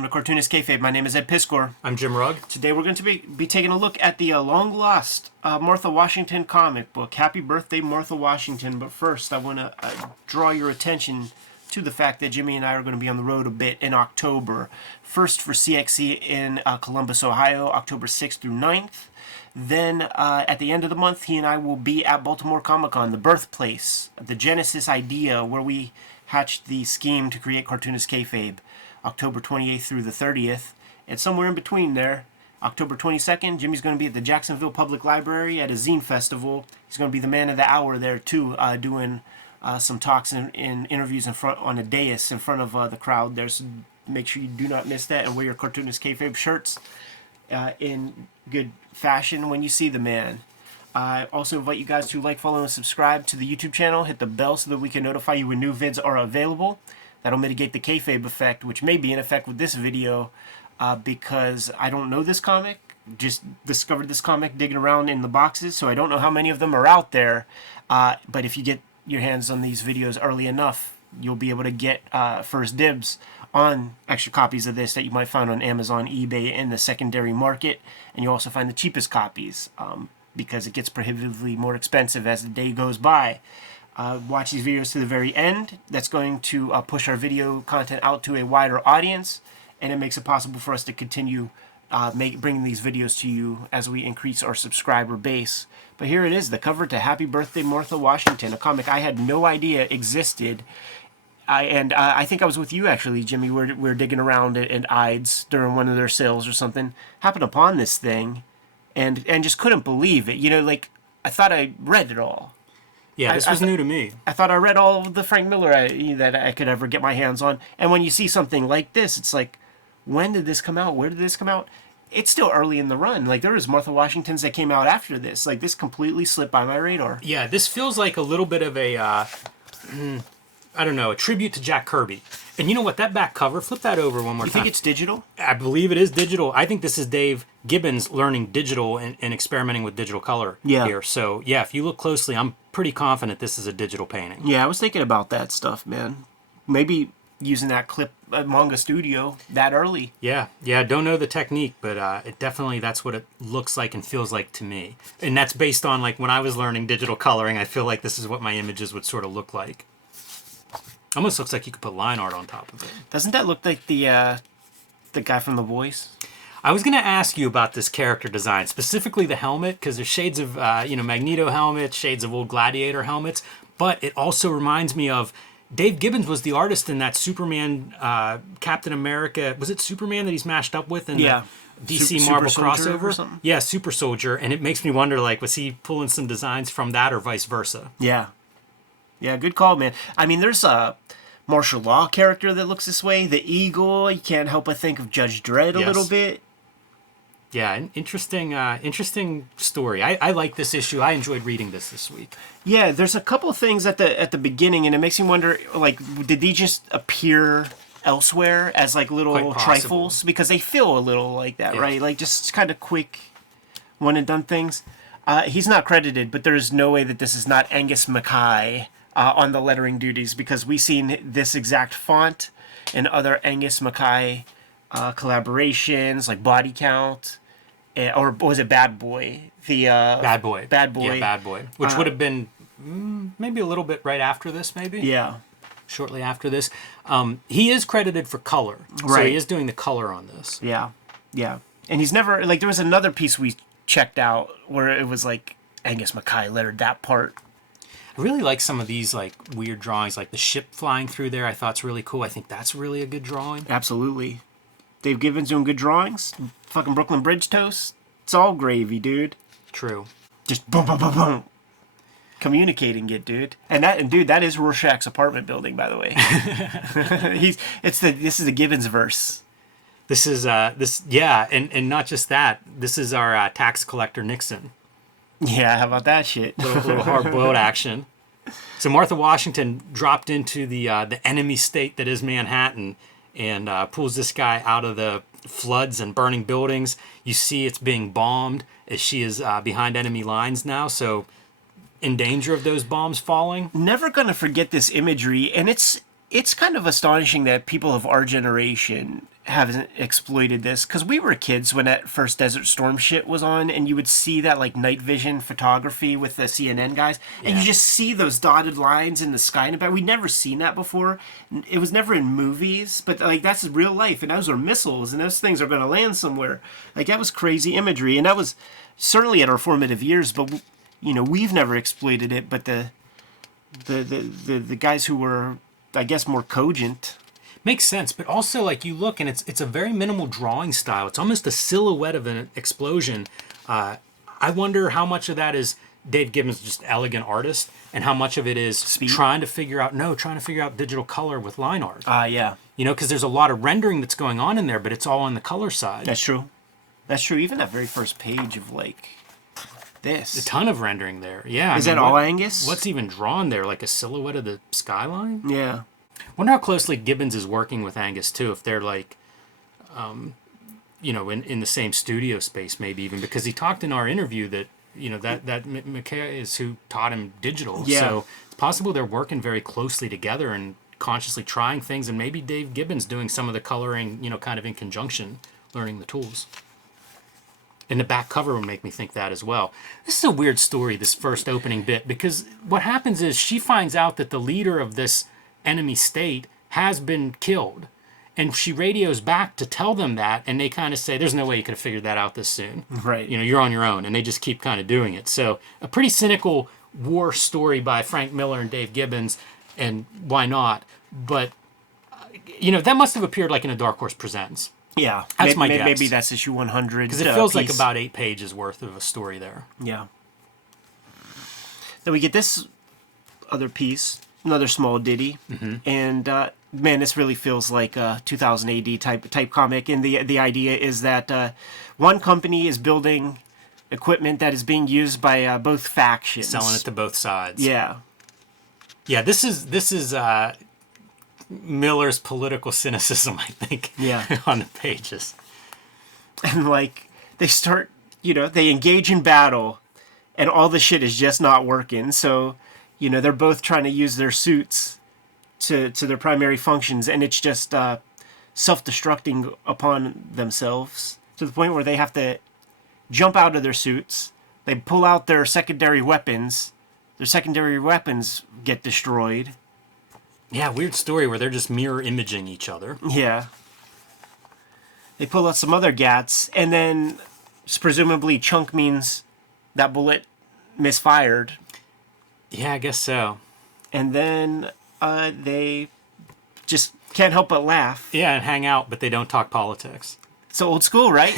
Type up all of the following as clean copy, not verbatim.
Welcome to Cartoonist Kayfabe. My name is Ed Piskor. I'm Jim Rugg. Today we're going to be taking a look at the long-lost Martha Washington comic book. Happy birthday, Martha Washington. But first, I want to draw your attention to the fact that Jimmy and I are going to be on the road a bit in October. First for CXC in Columbus, Ohio, October 6th through 9th. Then at the end of the month, he and I will be at Baltimore Comic-Con, the birthplace, the Genesis idea where we hatched the scheme to create Cartoonist Kayfabe. October 28th through the 30th, and somewhere in between there, October 22nd, Jimmy's going to be at the Jacksonville Public Library at a zine festival. He's going to be the man of the hour there too, doing some talks and interviews in front on a dais in front of the crowd there. So make sure you do not miss that and wear your Cartoonist Kayfabe shirts in good fashion when you see the man. I also invite you guys to like, follow, and subscribe to the YouTube channel. Hit the bell so that we can notify you when new vids are available. That'll mitigate the kayfabe effect, which may be in effect with this video because I don't know this comic. Just discovered this comic digging around in the boxes, so I don't know how many of them are out there. But if you get your hands on these videos early enough, you'll be able to get first dibs on extra copies of this that you might find on Amazon, eBay, and the secondary market. And you'll also find the cheapest copies because it gets prohibitively more expensive as the day goes by. Watch these videos to the very end. That's going to push our video content out to a wider audience, and it makes it possible for us to continue bringing these videos to you as we increase our subscriber base. But here it is, the cover to Happy Birthday, Martha Washington, a comic I had no idea existed. I think I was with you, actually, Jimmy. We're digging around at Ides during one of their sales or something. Happened upon this thing, and just couldn't believe it. You know, like, I thought I read it all. Yeah, this was new to me. I thought I read all of the Frank Miller that I could ever get my hands on. And when you see something like this, it's like, when did this come out? Where did this come out? It's still early in the run. Like, there was Martha Washingtons that came out after this. Like, this completely slipped by my radar. Yeah, this feels like a little bit of a, I don't know, a tribute to Jack Kirby. And you know what? That back cover, flip that over one more time. You think it's digital? I believe it is digital. I think this is Dave Gibbons learning digital and experimenting with digital color here. So, yeah, if you look closely, I'm pretty confident this is a digital painting. Yeah, I was thinking about that stuff, man. Maybe using that clip at Manga Studio that early. Yeah, don't know the technique, but it definitely, that's what it looks like and feels like to me. And that's based on, like, when I was learning digital coloring, I feel like this is what my images would sort of look like. Almost looks like you could put line art on top of it. Doesn't that look like the guy from The Voice? I was going to ask you about this character design, specifically the helmet, because there's shades of, Magneto helmets, shades of old Gladiator helmets, but it also reminds me of Dave Gibbons was the artist in that Superman, Captain America, was it Superman that he's mashed up with in the DC Marvel crossover? Or something? Yeah, Super Soldier, and it makes me wonder, like, was he pulling some designs from that or vice versa? Yeah. Yeah, good call, man. I mean, there's a martial law character that looks this way. The Eagle, you can't help but think of Judge Dredd a little bit. Yeah, an interesting story. I like this issue. I enjoyed reading this week. Yeah, there's a couple of things at the beginning, and it makes me wonder, like, did they just appear elsewhere as, like, little trifles? Because they feel a little like that, right? Like, just kind of quick, one-and-done things. He's not credited, but there's no way that this is not Angus Mackay on the lettering duties, because we've seen this exact font in other Angus Mackay collaborations, like Body Count, or was it Bad Boy? Bad Boy. Yeah, Bad Boy. Which would have been maybe a little bit right after this, maybe? Yeah. Shortly after this. He is credited for color. Right. So he is doing the color on this. Yeah. And he's never, like, there was another piece we checked out where it was, like, Angus Mackay lettered that part. I really like some of these, like, weird drawings, like the ship flying through there. I thought it's really cool. I think that's really a good drawing. Absolutely. Dave Gibbons doing good drawings. Fucking Brooklyn Bridge toast. It's all gravy, dude. True. Just boom, boom, boom, boom. Communicating it, dude. And dude, that is Rorschach's apartment building, by the way. This is a Gibbons verse. This is and not just that. This is our tax collector Nixon. Yeah, how about that shit? Little hard-boiled action. So Martha Washington dropped into the enemy state that is Manhattan and pulls this guy out of the floods and burning buildings. You see it's being bombed as she is behind enemy lines now, so in danger of those bombs falling. Never gonna forget this imagery, and it's it's kind of astonishing that people of our generation haven't exploited this, because we were kids when that first Desert Storm shit was on, and you would see that like night vision photography with the CNN guys, and you just see those dotted lines in the sky in the back. We'd never seen that before. It was never in movies, but like that's real life, and those are missiles, and those things are going to land somewhere. Like that was crazy imagery, and that was certainly at our formative years. But we've never exploited it. But the guys who were, I guess, more cogent. Makes sense, but also like you look and it's a very minimal drawing style. It's almost a silhouette of an explosion. I wonder how much of that is Dave Gibbons, just elegant artist, and how much of it is Speed? trying to figure out digital color with line art. Yeah. Because there's a lot of rendering that's going on in there, but it's all on the color side. That's true. That's true. Even that very first page of like this. A ton of rendering there. Yeah. Is that all Angus? What's even drawn there? Like a silhouette of the skyline? Yeah. Wonder how closely Gibbons is working with Angus too, if they're like, in the same studio space, maybe even, because he talked in our interview that that McKay is who taught him digital. Yeah. So it's possible they're working very closely together and consciously trying things, and maybe Dave Gibbons doing some of the coloring, kind of in conjunction, learning the tools. And the back cover would make me think that as well. This is a weird story, this first opening bit, because what happens is she finds out that the leader of this enemy state has been killed, and she radios back to tell them that, and they kind of say, there's no way you could have figured that out this soon. Right. You're on your own, and they just keep kind of doing it. So a pretty cynical war story by Frank Miller and Dave Gibbons, and why not? But, that must have appeared like in a Dark Horse Presents. Yeah. That's my guess. Maybe that's issue 100. Because it feels like about 8 pages worth of a story there. Yeah. Then we get this other piece, another small ditty, and man, this really feels like a 2000 AD type comic. And the idea is that one company is building equipment that is being used by both factions, Selling it to both sides. Yeah. Yeah, this is Miller's political cynicism, I think. Yeah. On the pages. And like they start, they engage in battle, and all the shit is just not working. So, they're both trying to use their suits to their primary functions, and it's just self-destructing upon themselves to the point where they have to jump out of their suits. They pull out their secondary weapons. Their secondary weapons get destroyed. Yeah, weird story where they're just mirror imaging each other. Yeah. They pull out some other gats, and then presumably chunk means that bullet misfired. Yeah, I guess so. And then they just can't help but laugh. Yeah, and hang out, but they don't talk politics. So old school, right?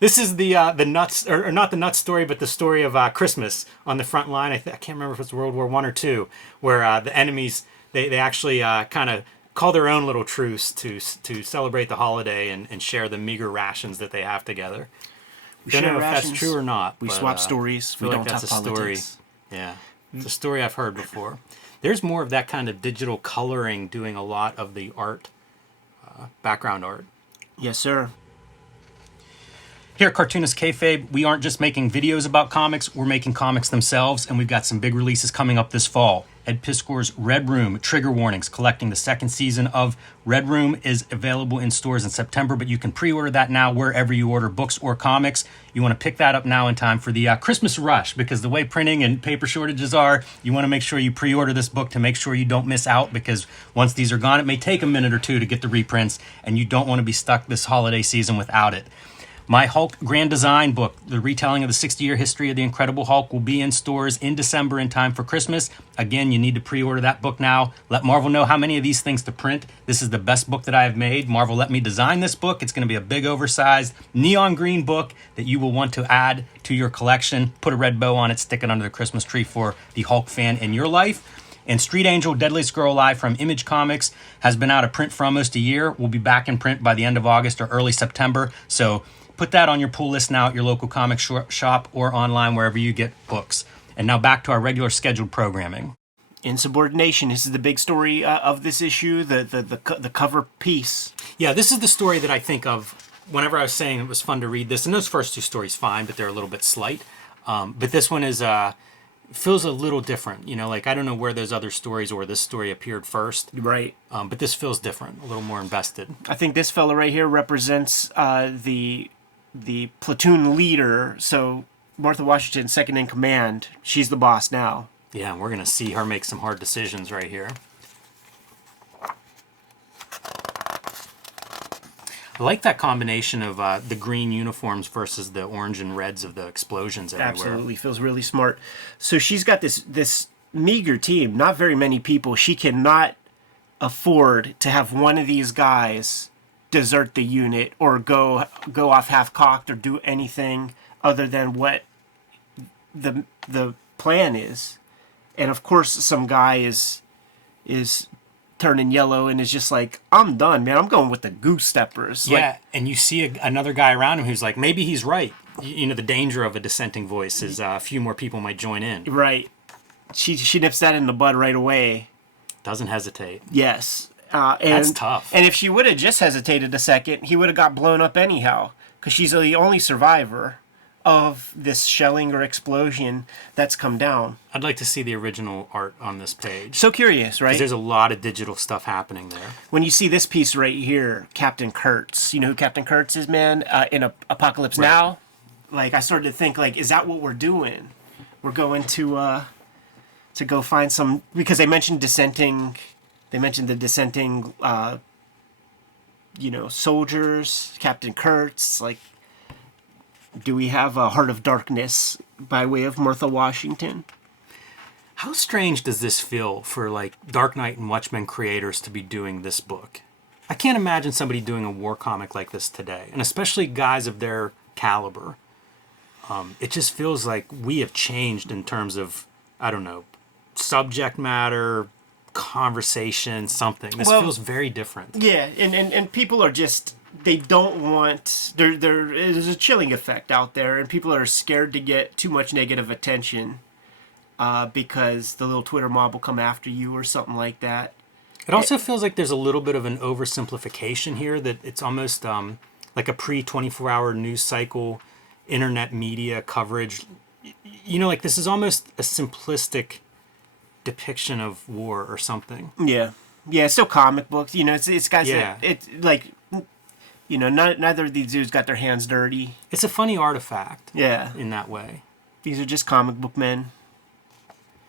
This is the nuts, or not the nuts story, but the story of Christmas on the front line. I can't remember if it's World War I or II, where the enemies, they actually kind of call their own little truce to celebrate the holiday and share the meager rations that they have together. Don't know if that's true or not. We but, swap stories. We don't talk politics. Yeah, it's a story I've heard before. There's more of that kind of digital coloring doing a lot of the art, background art. Yes, sir. Here at Cartoonist Kayfabe, we aren't just making videos about comics, we're making comics themselves, and we've got some big releases coming up this fall. Ed Piskor's Red Room, Trigger Warnings, collecting the second season of Red Room, is available in stores in September, but you can pre-order that now wherever you order books or comics. You want to pick that up now in time for the Christmas rush, because the way printing and paper shortages are, you want to make sure you pre-order this book to make sure you don't miss out, because once these are gone, it may take a minute or two to get the reprints, and you don't want to be stuck this holiday season without it. My Hulk Grand Design book, the retelling of the 60-year history of the Incredible Hulk, will be in stores in December in time for Christmas. Again, you need to pre-order that book now. Let Marvel know how many of these things to print. This is the best book that I have made. Marvel let me design this book. It's going to be a big, oversized, neon green book that you will want to add to your collection. Put a red bow on it, stick it under the Christmas tree for the Hulk fan in your life. And Street Angel, Deadliest Girl Alive from Image Comics has been out of print for almost a year. We'll be back in print by the end of August or early September. So put that on your pull list now at your local comic shop or online wherever you get books. And now back to our regular scheduled programming. Insubordination. This is the big story of this issue, the cover piece. Yeah, this is the story that I think of whenever I was saying it was fun to read this. And those first two stories, fine, but they're a little bit slight. But this one is feels a little different. You know, like I don't know where those other stories or this story appeared first, Right. but this feels different, a little more invested. I think this fella right here represents the platoon leader. So Martha Washington, second in command. She's the boss now. Yeah, and we're gonna see her make some hard decisions right here. I like that combination of the green uniforms versus the orange and reds of the explosions everywhere. Absolutely, feels really smart. So she's got this meager team, not very many people. She cannot afford to have one of these guys desert the unit or go off half cocked or do anything other than what the plan is. And of course, some guy is turning yellow and is just like, I'm done, man. I'm going with the goose steppers. Yeah, and you see another guy around him who's like, maybe he's right. You know, the danger of a dissenting voice is a few more people might join in. Right. She nips that in the bud right away. Doesn't hesitate. Yes. And, That's tough. And if she would have just hesitated a second, he would have got blown up anyhow. Because she's the only survivor of this shelling or explosion that's come down. I'd like to see the original art on this page. So curious, right? There's a lot of digital stuff happening there. When you see this piece right here, Captain Kurtz. You know who Captain Kurtz is, man? In Apocalypse Right. Now? Like, I started to think, like, is that what we're doing? We're going to go find some... Because they mentioned dissenting... They mentioned the dissenting, soldiers, Captain Kurtz. Like, do we have a Heart of Darkness by way of Martha Washington? How strange does this feel for, like, Dark Knight and Watchmen creators to be doing this book? I can't imagine somebody doing a war comic like this today, and especially guys of their caliber. It just feels like we have changed in terms of, I don't know, subject matter, conversation, something. This feels very different. Yeah, and people are just, they don't want, there's a chilling effect out there, and people are scared to get too much negative attention because the little Twitter mob will come after you or something like that. It also feels like there's a little bit of an oversimplification here, that it's almost like a pre-24-hour news cycle, internet media coverage. You know, like this is almost a simplistic depiction of war or something. Yeah, it's still comic books. You know, it's guys that it's like, neither of these dudes got their hands dirty. It's a funny artifact. Yeah, In that way. These are just comic book men.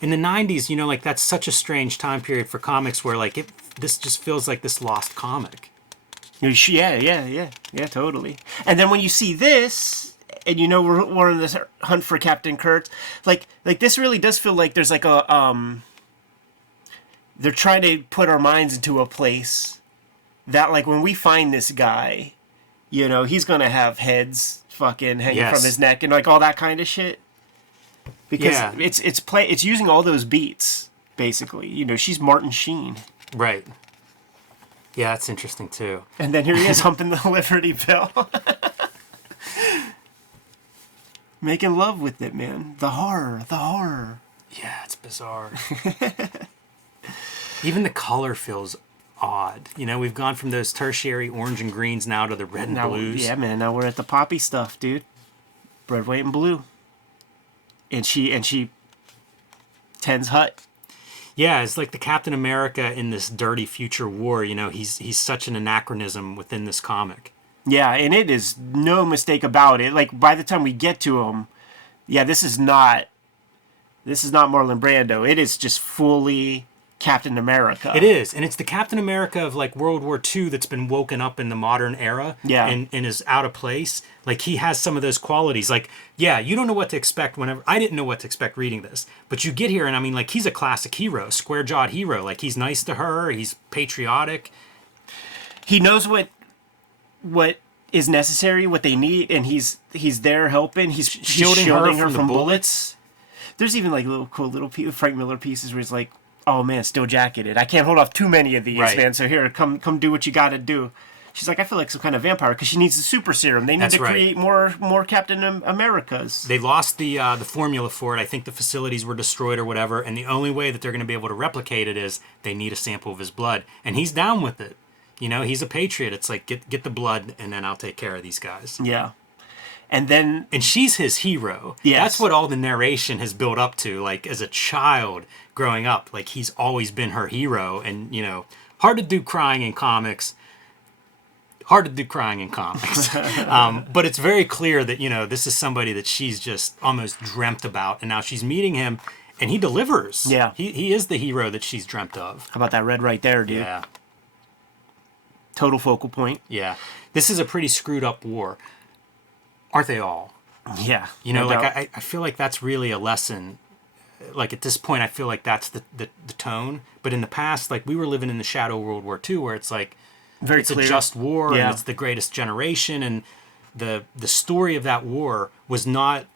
In the 90s, you know, like that's such a strange time period for comics where like this just feels like this lost comic. Yeah, totally. And then when you see this, and we're on this hunt for Captain Kurtz, like this really does feel like there's like a they're trying to put our minds into a place that, like, when we find this guy, he's gonna have heads fucking hanging from his neck and like all that kind of shit. Because it's using all those beats basically. She's Martin Sheen. Right. Yeah, that's interesting too. And then here he is humping the Liberty Bell. Making love with it, man. The horror. Yeah, it's bizarre. Even the color feels odd. We've gone from those tertiary orange and greens now to the red and blues. Yeah, man. Now we're at the poppy stuff, dude. Red, white, and blue. And she tends hut. Yeah, it's like the Captain America in this dirty future war. He's such an anachronism within this comic. Yeah, and it is no mistake about it. Like, by the time we get to him, this is not Marlon Brando. It is just fully Captain America. It is, and it's the Captain America of like World War II that's been woken up in the modern era. Yeah. and is out of place. Like, he has some of those qualities. Like, you don't know what to expect whenever... I didn't know what to expect reading this. But you get here, and I mean, like, he's a classic hero, square-jawed hero. Like, he's nice to her, he's patriotic. He knows what is necessary, what they need, and he's there helping. He's shielding her from bullets. There's even like little Frank Miller pieces where he's like, "Oh man, still jacketed. I can't hold off too many of these, man. So here, come do what you got to do." She's like, "I feel like some kind of vampire," because she needs the super serum. They need to create more Captain Americas. They lost the formula for it. I think the facilities were destroyed or whatever, and the only way that they're going to be able to replicate it is they need a sample of his blood, and he's down with it. He's a patriot. It's like, get the blood, and then I'll take care of these guys. Yeah. And then And she's his hero. Yes. That's what all the narration has built up to. Like, as a child growing up, like, he's always been her hero. And, you know, hard to do crying in comics. But it's very clear that, you know, this is somebody that she's just almost dreamt about. And now she's meeting him, and he delivers. Yeah. He is the hero that she's dreamt of. How about that red right there, dude? Yeah. Total focal point. Yeah. This is a pretty screwed up war. Aren't they all? Yeah. You know, no like, doubt. I feel like that's really a lesson. Like, at this point, I feel like that's the tone. But in the past, like, we were living in the shadow of World War II, where it's like, Very it's clear. a just war, Yeah. and it's the greatest generation, and the story of that war was not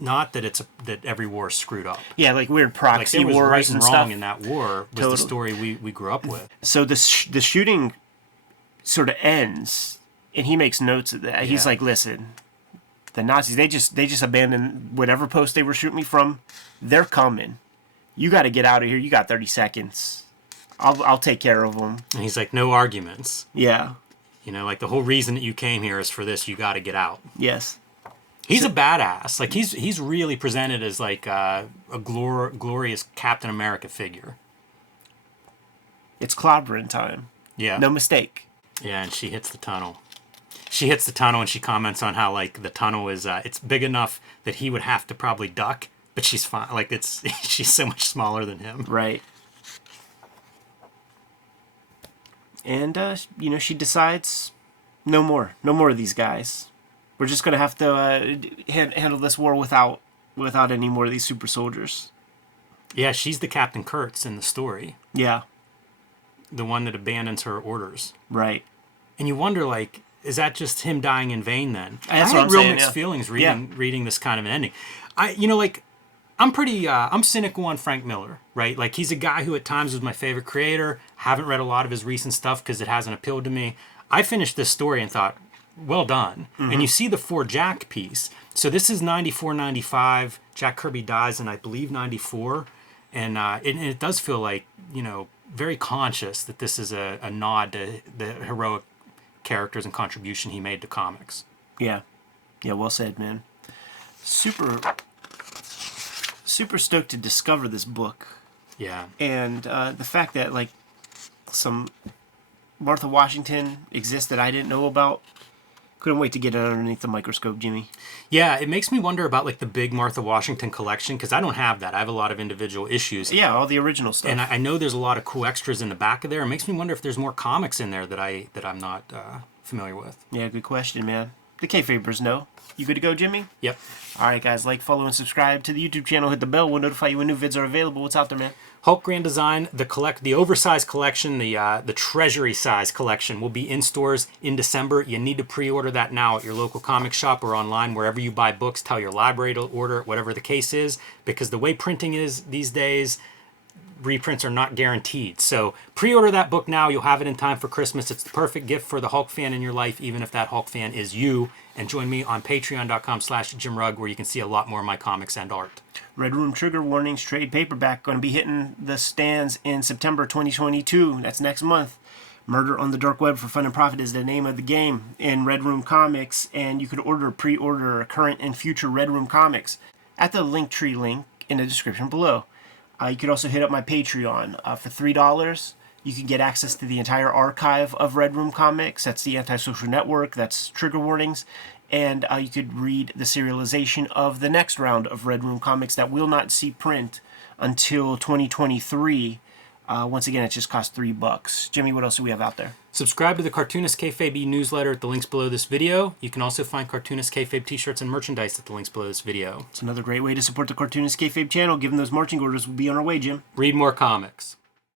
that that every war is screwed up. Yeah, like weird Like, proxy there was wars right and and wrong stuff. in that war was Totally. the story we grew up with. So the shooting sort of ends, and he makes notes of that. He's Yeah. like, "Listen, the Nazis, they just abandoned whatever post they were shooting me from. They're coming. You got to get out of here. You got 30 seconds. I'll take care of them." And he's like, no arguments. Yeah. You know, like, the whole reason that you came here is for this. You got to get out. Yes. He's a badass. Like, he's really presented as like a glorious Captain America figure. It's clobbering time. Yeah. No mistake. Yeah, and she hits the tunnel. She hits the tunnel, and she comments on how, like, the tunnel is it's big enough that he would have to probably duck, but she's fine. Like, it's she's so much smaller than him. Right. And you know, she decides no more of these guys. We're just gonna have to handle this war without any more of these super soldiers. Yeah, she's the Captain Kurtz in the story, Yeah. the one that abandons her orders. Right. And you wonder, like, is that just him dying in vain then? That's I what had I'm real saying, mixed yeah. feelings reading this kind of an ending. I'm pretty I'm cynical on Frank Miller, right? Like, he's a guy who at times was my favorite creator. Haven't read a lot of his recent stuff because it hasn't appealed to me. I finished this story and thought, well done. Mm-hmm. And you see the For Jack piece. So this is 94, 95. Jack Kirby dies in, I believe, 94. And it does feel like, you know, very conscious that this is a nod to the heroic characters and contribution he made to comics. Yeah. Yeah, well said, man. Super stoked to discover this book. Yeah. And the fact that, like, some Martha Washington exists that I didn't know about. Couldn't wait to get it underneath the microscope, Jimmy. Yeah, it makes me wonder about, like, the big Martha Washington collection, because I don't have that. I have a lot of individual issues. Yeah, all the original stuff. And I know there's a lot of cool extras in the back of there. It makes me wonder if there's more comics in there that I'm not familiar with. Yeah, good question, man. The Kayfabers know. You good to go, Jimmy? Yep. All right, guys. Like, follow, and subscribe to the YouTube channel. Hit the bell. We'll notify you when new vids are available. What's out there, man? Hulk Grand Design, the oversized collection, the treasury size collection will be in stores in December. You need to pre-order that now at your local comic shop or online, wherever you buy books. Tell your library to order it, whatever the case is, because the way printing is these days, reprints are not guaranteed. So pre-order that book now. You'll have it in time for Christmas. It's the perfect gift for the Hulk fan in your life, even if that Hulk fan is you. And join me on patreon.com/JimRugg, where you can see a lot more of my comics and art. Red Room Trigger Warnings trade paperback going to be hitting the stands in September 2022. That's next month. Murder on the Dark Web for Fun and Profit is the name of the game in Red Room Comics, and you could pre-order current and future Red Room Comics at the Linktree link in the description below. You could also hit up my Patreon for $3. You can get access to the entire archive of Red Room Comics. That's the Antisocial Network. That's Trigger Warnings. And you could read the serialization of the next round of Red Room Comics that will not see print until 2023. Once again, it just costs $3. Jimmy, what else do we have out there? Subscribe to the Cartoonist Kayfabe newsletter at the links below this video. You can also find Cartoonist Kayfabe t-shirts and merchandise at the links below this video. It's another great way to support the Cartoonist Kayfabe channel. Given those marching orders, we'll be on our way, Jim. Read more comics.